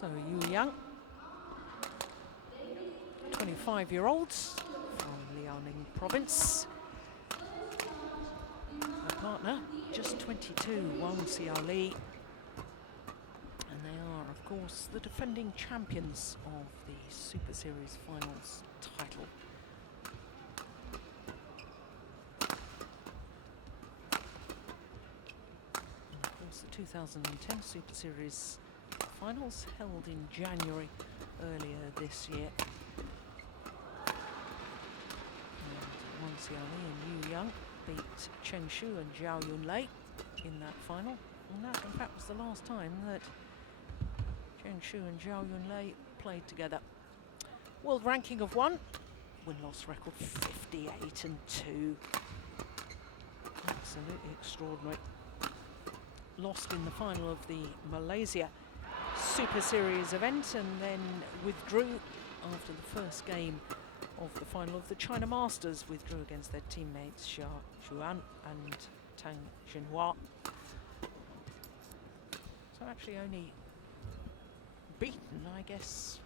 So Yu Yang, 25-year-olds from Liaoning province. Her partner, just 22, Wang Xiaoli. And they are, of course, the defending champions of the Super Series Finals title. And of course, the 2010 Super Series Finals held in January earlier this year. And Wang Xiaoli and Yu Yang beat Chen Shu and Zhao Yunlei in that final. And that, in fact, was the last time that Chen Shu and Zhao Yunlei played together. World ranking of 1, win-loss record 58-2. Absolutely extraordinary. Lost in the final of the Malaysia Super Series event and then withdrew after the first game of the final of the China Masters, withdrew against their teammates Xia Xuan and Tang Xinhua. So actually only beaten, I guess,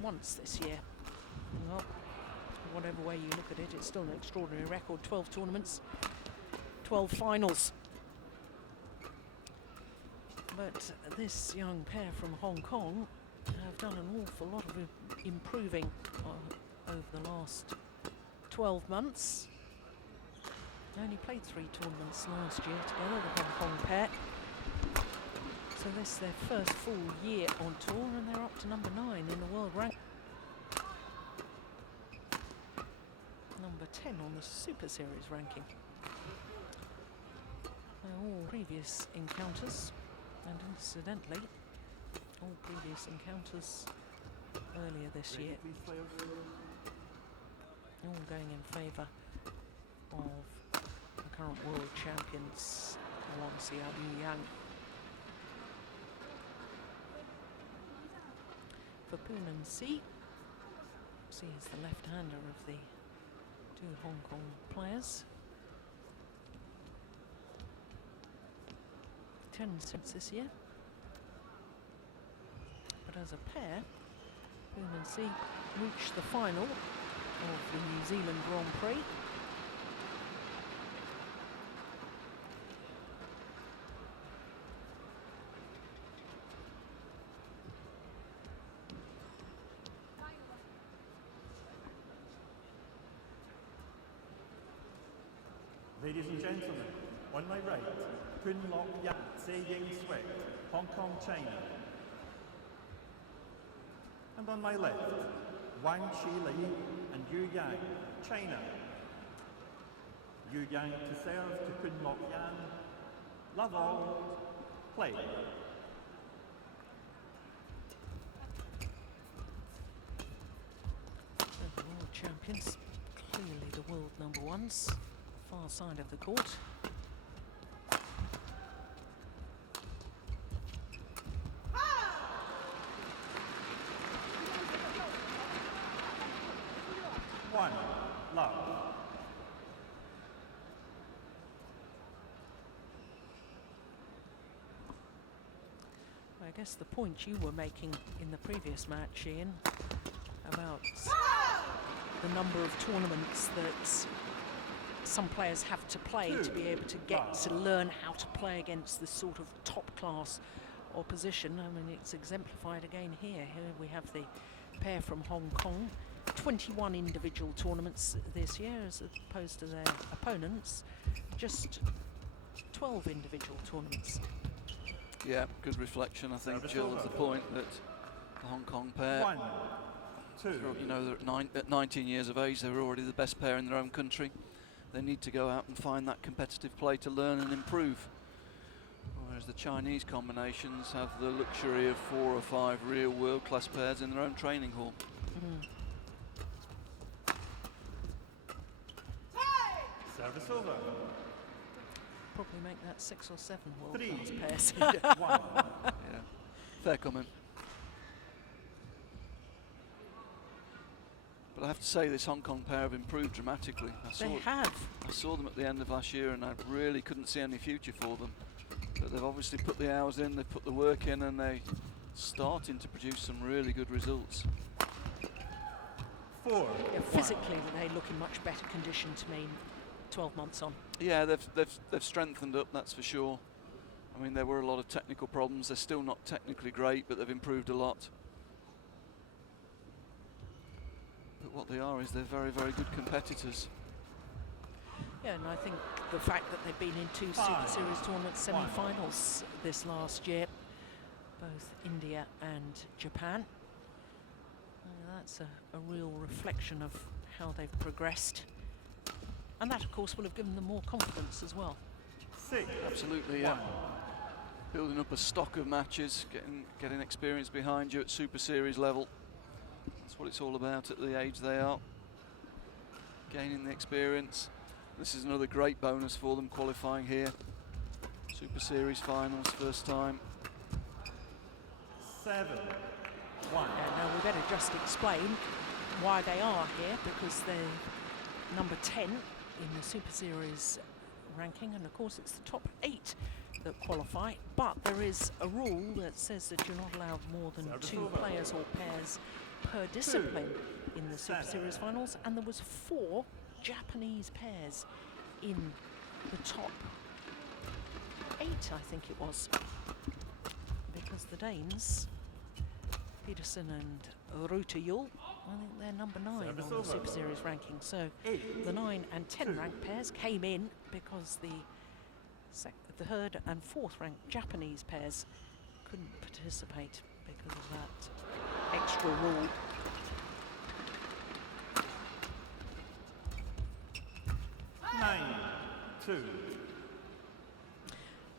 once this year. Well, whatever way you look at it, it's still an extraordinary record. 12 tournaments, 12 finals. But this young pair from Hong Kong have done an awful lot of improving over the last 12 months. They only played 3 tournaments last year together, the Hong Kong pair. So this is their first full year on tour, and they're up to number 9 in the world rank. Number 10 on the Super Series ranking. All previous encounters, and incidentally, all previous encounters earlier this year, all going in favour of the current world champions, Wang Xiaoli Yang. For Poon and C is the left-hander of the 2 Hong Kong players. 10 since this year. But as a pair, Poon and C reached the final of the New Zealand Grand Prix. Ladies and gentlemen, on my right, Poon Lok Yang, Zhe-Ying Sweat, Hong Kong, China. And on my left, Wang Xiaoli and Yu Yang, China. Yu Yang to serve to Poon Lok Yang. Love all, play. The world champions, clearly the world number 1s. Far side of the court. One, love. I guess the point you were making in the previous match, Ian, about the number of tournaments that some players have to play to be able to get to learn how to play against this sort of top-class opposition. I mean, it's exemplified again here. Here we have the pair from Hong Kong. 21 individual tournaments this year, as opposed to their opponents, just 12 individual tournaments. Yeah, good reflection, I think, Jill, of the point that the Hong Kong pair, 1, 2. you know, they're at 19 years of age, they're already the best pair in their own country. They need to go out and find that competitive play to learn and improve. Whereas the Chinese combinations have the luxury of 4 or 5 real world-class pairs in their own training hall. Service over. Probably make that 6 or 7 world-class 3, pairs. 1. Yeah, fair comment. But I have to say, this Hong Kong pair have improved dramatically. They have. I saw them at the end of last year and I really couldn't see any future for them. But they've obviously put the hours in, they've put the work in, and they starting to produce some really good results. 4. Yeah, physically, they look in much better condition to me 12 months on. Yeah, they've strengthened up, that's for sure. I mean, there were a lot of technical problems. They're still not technically great, but they've improved a lot. But what they are is they're very, very good competitors. Yeah, and I think the fact that they've been in 2 Super Series tournament semi-finals this last year, both India and Japan, that's a real reflection of how they've progressed. And that, of course, will have given them more confidence as well. 6. Absolutely, yeah. Building up a stock of matches, getting experience behind you at Super Series level. That's what it's all about at the age they are. Gaining the experience. This is another great bonus for them qualifying here. Super Series finals, first time. 7. 1. Now we better just explain why they are here, because they're number 10 in the Super Series ranking, and of course it's the top 8 that qualify, but there is a rule that says that you're not allowed more than 2 players or pairs per discipline in the Super Series finals, and there was 4 Japanese pairs in the top 8, I think it was, because the Danes, Peterson and Rutayul, I think they're number 9 on the Super Series ranking. So the 9 and 10 ranked pairs came in because the 3rd and 4th ranked Japanese pairs couldn't participate because of that extra rule. Nine, 2.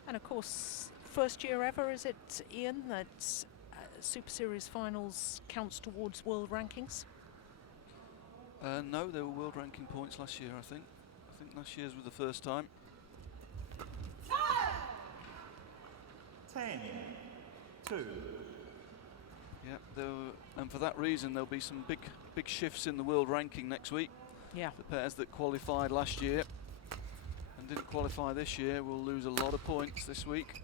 And of course, first year ever, is it, Ian, that Super Series finals counts towards world rankings? No, there were world ranking points last year, I think. I think last year's was the first time. 10, 2. Yeah, and for that reason there'll be some big shifts in the world ranking next week. Yeah. The pairs that qualified last year and didn't qualify this year will lose a lot of points this week.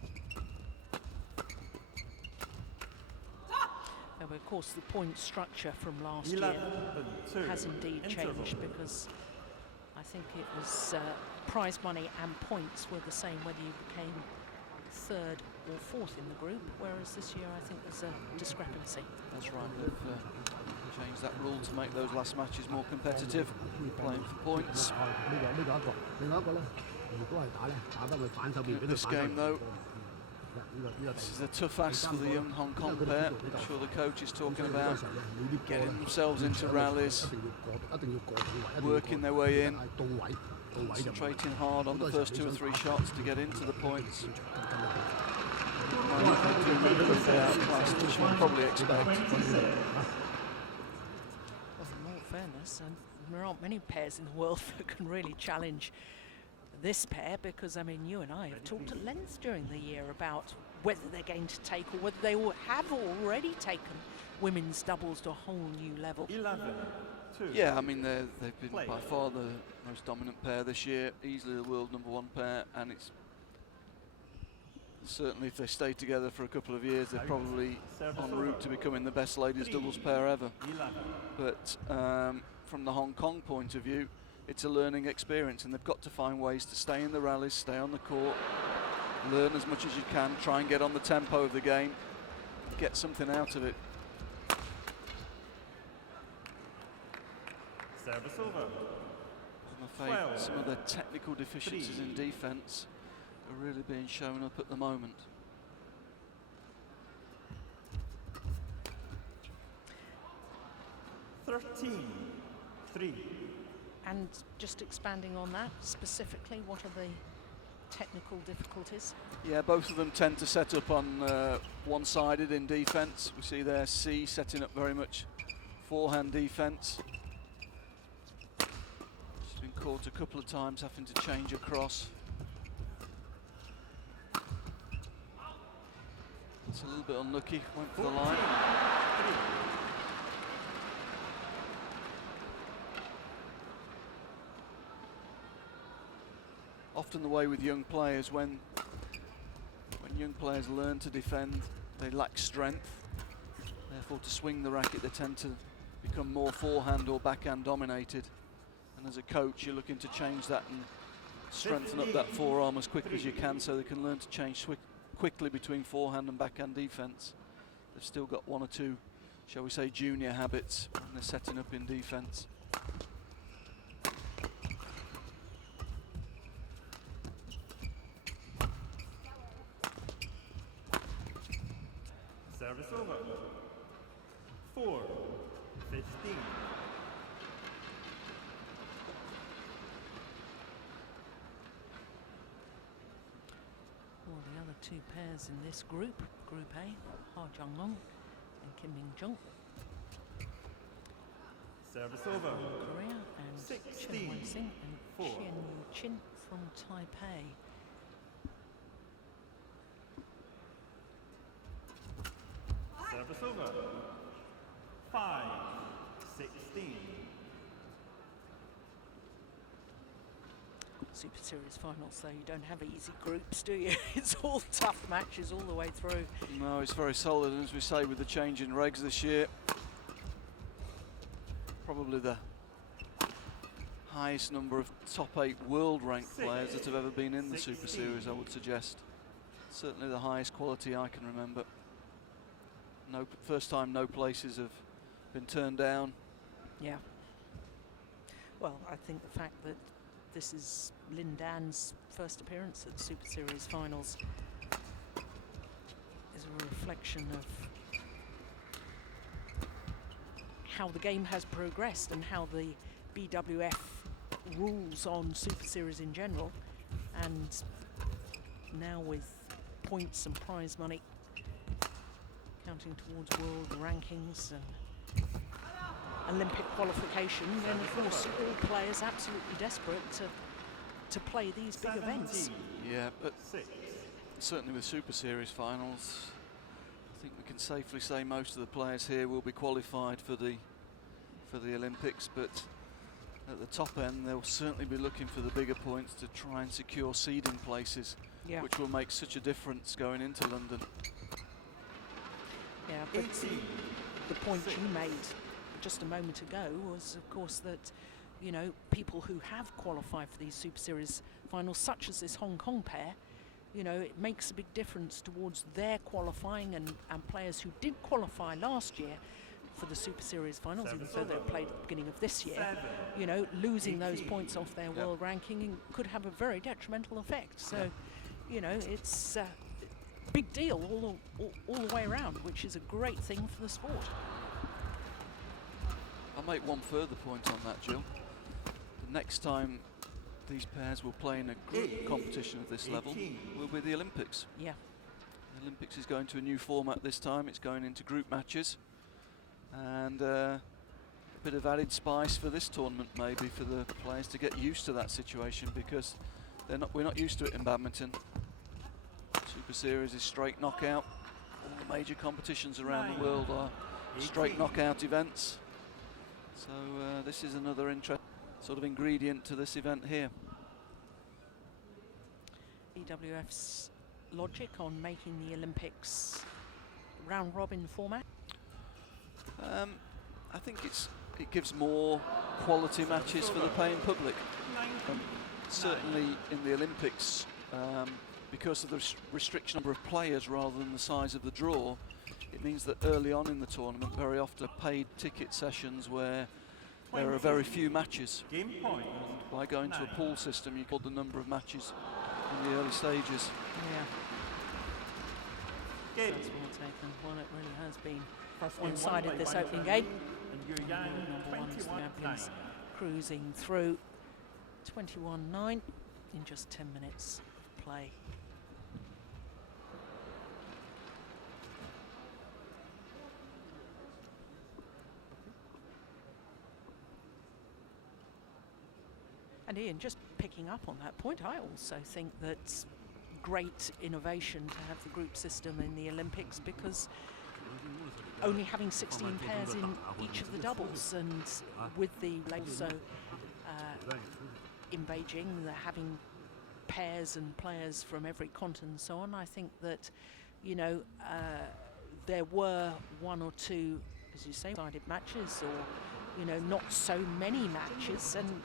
But of course the point structure from last 11, year 2. has indeed changed, because I think it was prize money and points were the same whether you became 3rd or 4th in the group, whereas this year I think there's a discrepancy. That's right, they've changed that rule to make those last matches more competitive, playing for points. This game though, this is a tough ask for the young Hong Kong pair. I'm sure the coach is talking about getting themselves into rallies, working their way in, concentrating hard on the first 2 or 3 shots to get into the points. Which you probably expect. Well, in all fairness, and there aren't many pairs in the world that can really challenge this pair, because I mean you and I have talked at length during the year about whether they're going to take, or whether they have already taken women's doubles to a whole new level. 11, 2. Yeah, I mean they've been by far the most dominant pair this year, easily the world #1 pair, and it's certainly if they stay together for a couple of years they're probably en route to becoming the best ladies doubles pair ever. 11. But from the Hong Kong point of view, it's a learning experience, and they've got to find ways to stay in the rallies, stay on the court, learn as much as you can, try and get on the tempo of the game, get something out of it. Service over. I'm afraid some of the technical deficiencies in defence are really being shown up at the moment. Thirteen, 3. And just expanding on that specifically, what are the technical difficulties? Yeah, both of them tend to set up on one-sided in defence. We see there C setting up very much forehand defence. She's been caught a couple of times having to change across. It's a little bit unlucky, went for the line. 3. Often the way with young players, when young players learn to defend, they lack strength. careful to swing the racket, they tend to become more forehand or backhand dominated. And as a coach, you're looking to change that and strengthen up that forearm as quickly as you can so they can learn to change quickly between forehand and backhand defence. They've still got one or two, shall we say, junior habits when they're setting up in defence. Service over. 4-15. Well, the other two pairs in this group, Group A, Ha Jung-long and Kim Min-jung, Service over. Korea, and 16, Chen Wen-sing and 4. Chen Yu-chin from Taipei. Service over. 5-16. Super Series finals, though, you don't have easy groups, do you? It's all tough matches all the way through. No, it's very solid, and as we say, with the change in regs this year, probably the highest number of top 8 world ranked players that have ever been in the Super Series, I would suggest. Certainly the highest quality I can remember. No, first time no places have been turned down. Yeah. Well, I think the fact that this is Lin Dan's first appearance at the Super Series finals is a reflection of how the game has progressed and how the BWF rules on Super Series in general, and now with points and prize money counting towards world rankings and Olympic qualification, then of course all players absolutely desperate to play these big events. Yeah, but certainly with Super Series finals, I think we can safely say most of the players here will be qualified for the Olympics, but at the top end they'll certainly be looking for the bigger points to try and secure seeding places, Yeah. which will make such a difference going into London. Yeah, but the point you made just a moment ago was, of course, that, you know, people who have qualified for these Super Series finals, such as this Hong Kong pair, you know, it makes a big difference towards their qualifying, and players who did qualify last year for the Super Series finals, even though they played at the beginning of this year, you know, losing those points off their world ranking could have a very detrimental effect. So, you know, it's a big deal all the way around, which is a great thing for the sport. I'll make one further point on that, Jill. The next time these pairs will play in a group competition of this level will be the Olympics. Yeah. The Olympics is going to a new format this time. It's going into group matches, and a bit of added spice for this tournament, maybe, for the players to get used to that situation, because we're not used to it in badminton. Super Series is straight knockout. All the major competitions around the world are straight knockout events. So this is another sort of ingredient to this event here. BWF's logic on making the Olympics round robin format? I think it gives more quality matches for the paying public. Certainly in the Olympics, because of the restriction number of players rather than the size of the draw, it means that early on in the tournament, very often paid ticket sessions where there are very few matches. Game point. And by going to a pool system, you cut the number of matches in the early stages. Yeah. That's well taken. Well, it really has been one-sided, this opening game. And Yang, Number one's the 21-9. champions cruising through 21-9 in just 10 minutes of play. And Ian, just picking up on that point, I also think that's great innovation to have the group system in the Olympics, because only having 16 pairs in each of the doubles, and with the also in Beijing, having pairs and players from every continent and so on, I think that, you know, there were one or two, as you say, sided matches, or not so many matches, and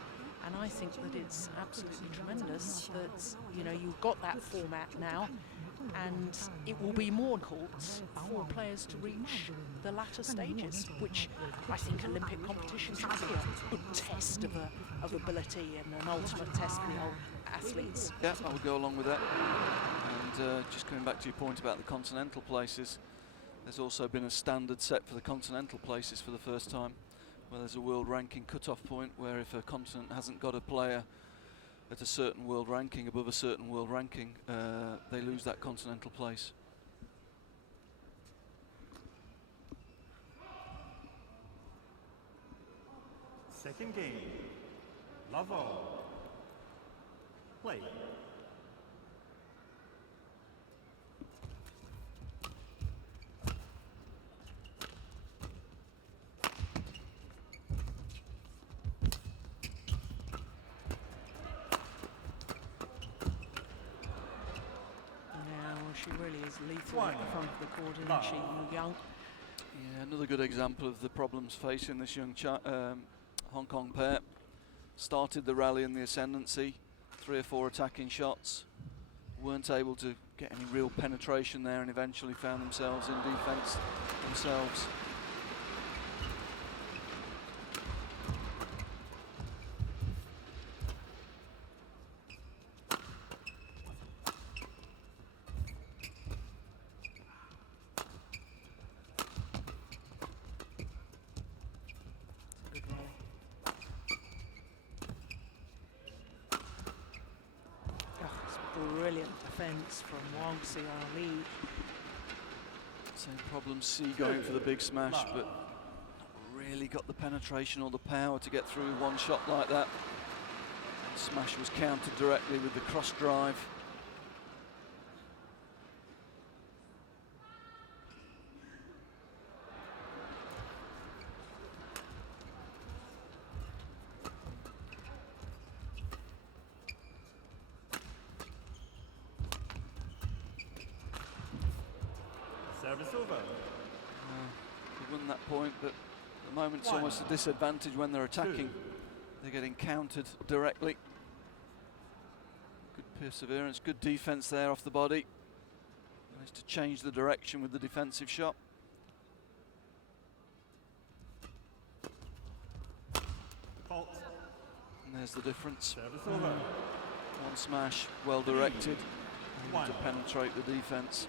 I think that it's absolutely tremendous that you've got that format now, and it will be more difficult for players to reach the latter stages, which I think Olympic competition should be a good test of ability and an ultimate test for the old athletes. Yeah, I would go along with that. And just coming back to your point about the continental places, there's also been a standard set for the continental places for the first time, where there's a world ranking cut-off point where if a continent hasn't got a player at a certain world ranking, above a certain world ranking, they lose that continental place. Second game, love all. Play. She really is lethal at the front of the court, isn't she, Young? Yeah, another good example of the problems facing this young Hong Kong pair. Started the rally in the ascendancy, 3 or 4 attacking shots, weren't able to get any real penetration there, and eventually found themselves in defence themselves. Brilliant defence from Wang Li. Same problem, C going for the big smash, but not really got the penetration or the power to get through one shot like that. Smash was countered directly with the cross drive. Service over. They won that point, but at the moment it's almost a disadvantage when they're attacking. They're getting countered directly. Good perseverance, good defence there off the body. Managed to change the direction with the defensive shot. Fault. And there's the difference. Service over. One smash, well directed, to penetrate the defence.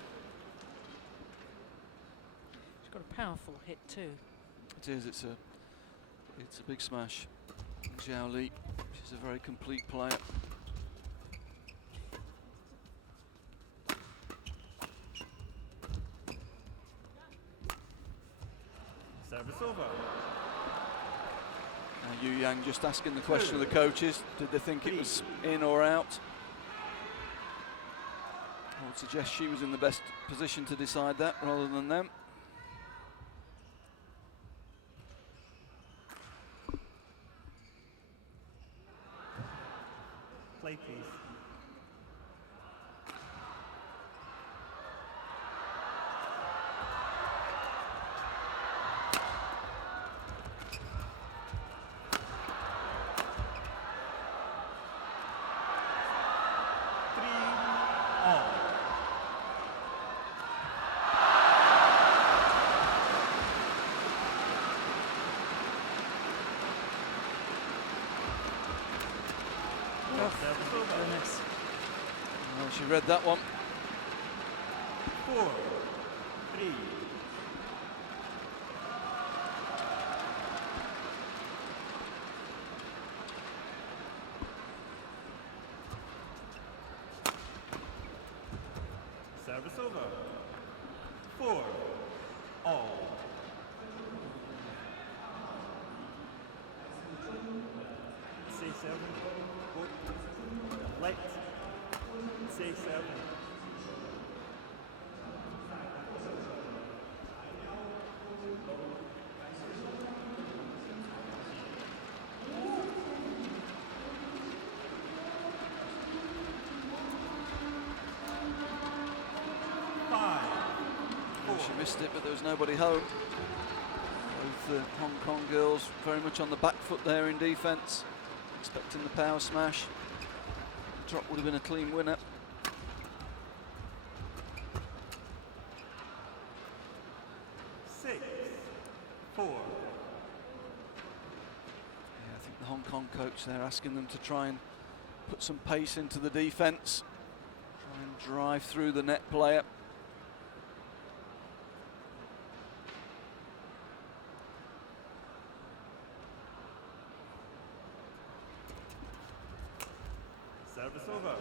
She's got a powerful hit too. It is, it's a big smash. Zhao Li, she's a very complete player. Service over. Yu Yang just asking the question of the coaches, did they think it was in or out? I would suggest she was in the best position to decide that rather than them. Play, please. Well, she read that one. 4, 3. Service over. 4, all. C7. Light. C7. She Missed it, but there was nobody home. Both the Hong Kong girls very much on the back foot there in defence, expecting the power smash. Drop would have been a clean winner. I think the Hong Kong coach there asking them to try and put some pace into the defence, try and drive through the net player. Service over.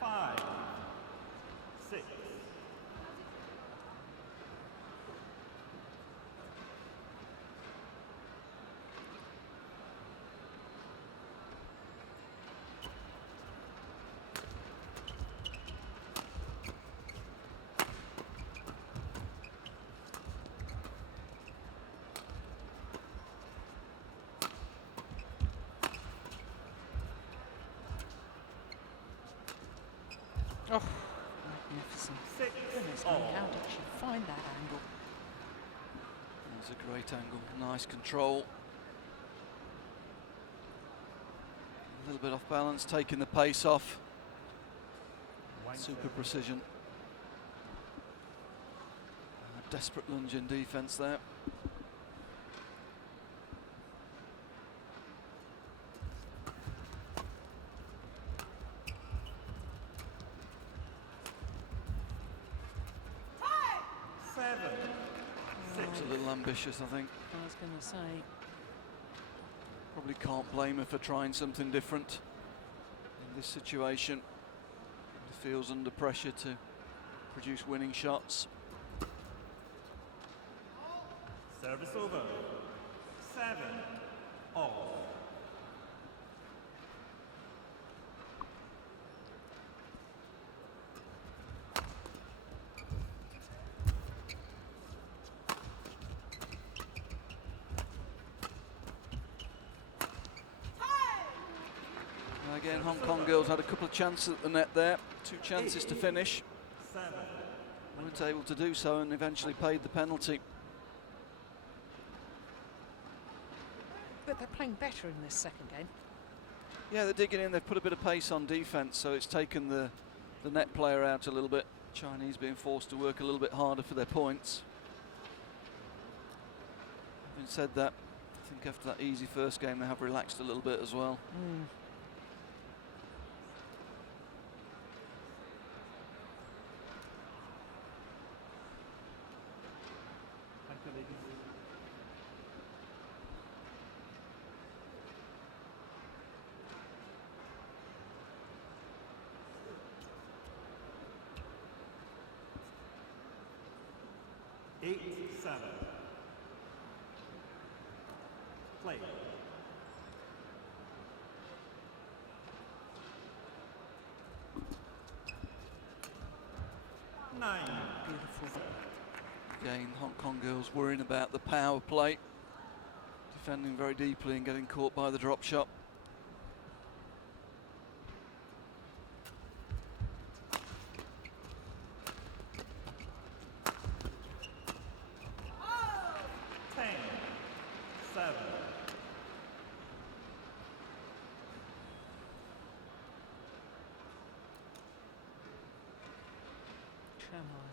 5, 6. Oh, magnificent. 6 Goodness me, all. how did she find that angle? That's a great angle, nice control. A little bit off balance, taking the pace off. Super precision. A desperate lunge in defence there. Looks a little ambitious, I think. I was going to say, Probably can't blame her for trying something different in this situation. She feels under pressure to produce winning shots. Service over. 7 all. Again, Hong Kong girls had a couple of chances at the net there, 2 chances to finish. 7. Weren't able to do so and eventually paid the penalty. but they're playing better in this second game. Yeah, they're digging in, they've put a bit of pace on defence, so it's taken the net player out a little bit. Chinese being forced to work a little bit harder for their points. Having said that, I think after that easy first game they have relaxed a little bit as well. Thank you, ladies. Eight, 7. Play. Nine. Beautiful. Again, Hong Kong girls worrying about the power play, defending very deeply and getting caught by the drop shot.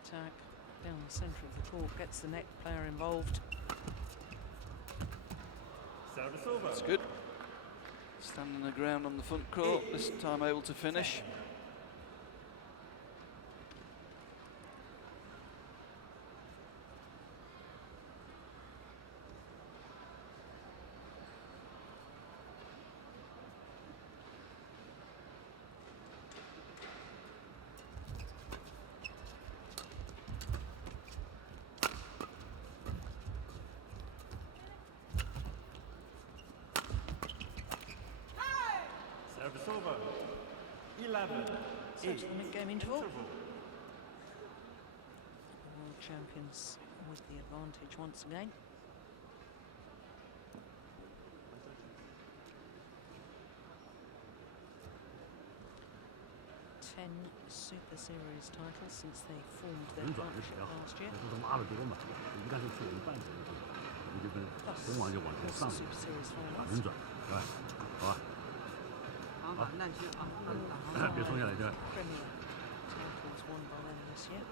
Attack down the centre of the court, gets the net player involved. Service over. That's good. Standing the ground on the front court, this time able to finish. Service over. 11. So to the mid-game interval. Interval. World champions with the advantage once again. 10 Super Series titles since they formed their 人转是 partnership 谁好？ last year. 那都拉的多嘛，一旦是出人半程，你就跟 Plus 红王就往前 plus 上 the 了， Super Series 打 finals. 人转，是吧？好吧，好，别松下来，对吧？ Premier titles won by them this year.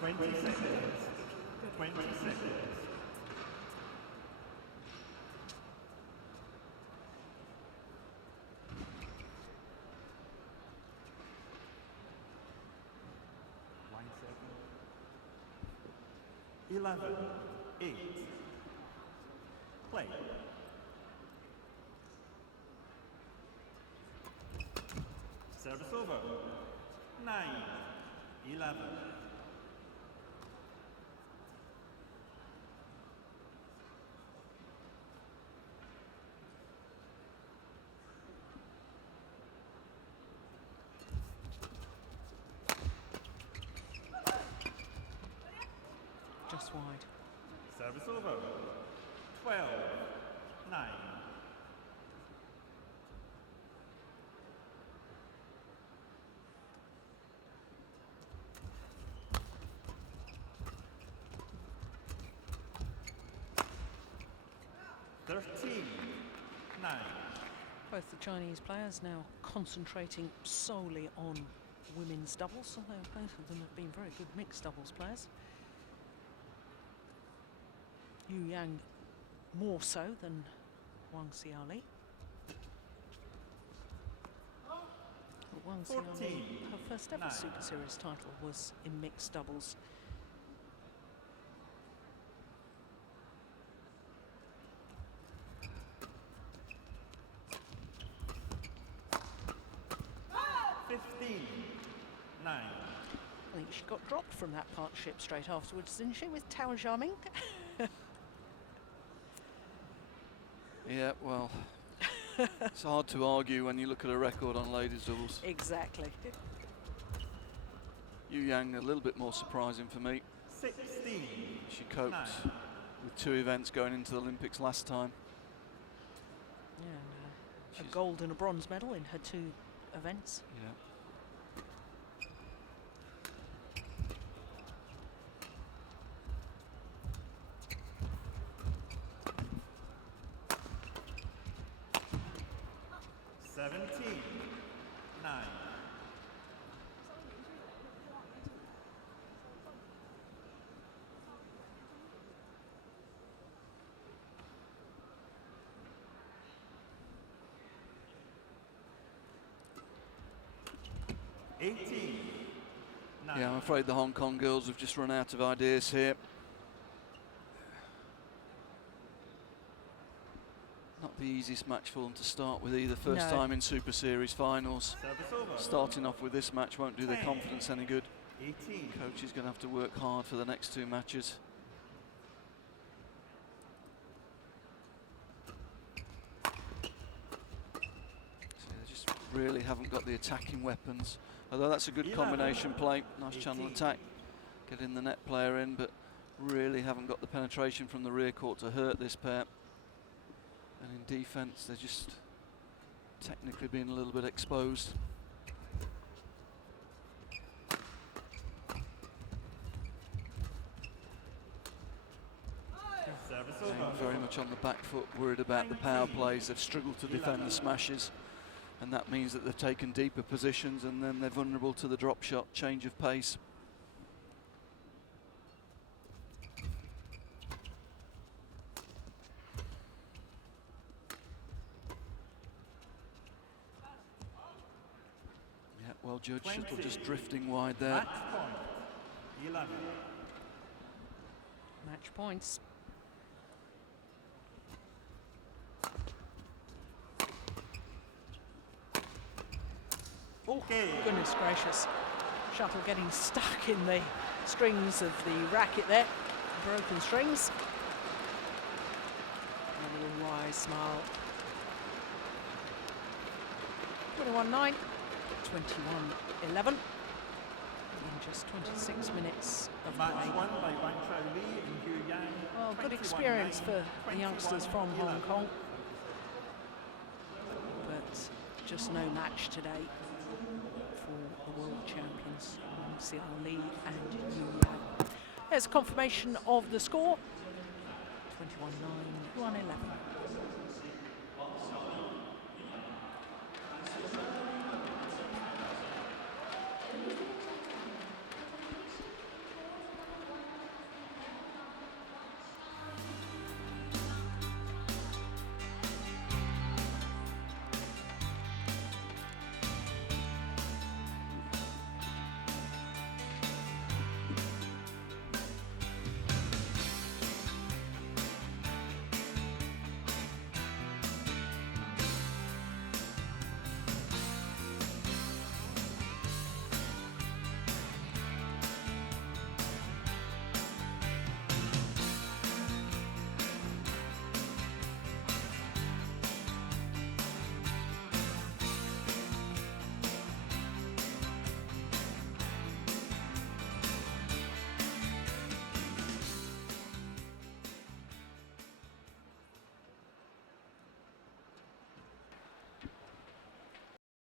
20 seconds. 20 seconds. One second. 11, 8. Play. Service over. 9, 11. Just wide. Service over. 12, 9. Thirteen, 9. Both the Chinese players now concentrating solely on women's doubles, although both of them have been very good mixed doubles players. Yu Yang more so than Wang Xiaoli. But Wang Xiaoli, 14, her first ever 9. Super Series title was in mixed doubles. I think she got dropped from that partnership straight afterwards, didn't she, with Tao Xiaoming? Yeah, well, it's hard to argue when you look at a record on ladies doubles. Exactly. Yu Yang a little bit more surprising for me. 16. She coped 9. with 2 events going into the Olympics last time. Yeah, and, a She's- gold and a bronze medal in her 2 events. Yeah. Seventeen, 9. Eighteen, 9. Yeah, I'm afraid the Hong Kong girls have just run out of ideas here. Not the easiest match for them to start with either. First No. time in Super Series finals. Service over. Starting off with this match won't do their confidence any good. 18. Coach is going to have to work hard for the next 2 matches. So they just really haven't got the attacking weapons. Although that's a good 11. combination play. Nice channel 18. attack. Getting the net player in, but really haven't got the penetration from the rear court to hurt this pair. And in defence, they're just technically being a little bit exposed. Service Staying over. very much on the back foot, worried about the power plays. They've struggled to defend the smashes, and that means that they've taken deeper positions, and then they're vulnerable to the drop shot, change of pace. Yeah, well judged. Shuttle just drifting wide there. Match point. 11. Match points. Oh, goodness gracious. Shuttle getting stuck in the strings of the racket there. Broken strings. And a little wise smile. 21-9, 21-11. In just 26 minutes of Match play. won by Wang and Yu Yang. Well, good 21-9, experience for the youngsters from Hong 21-11. Kong. But just no match today for the world champions, Xiao Li and Yu Yang. There's confirmation of the score, 21-9, 1-11.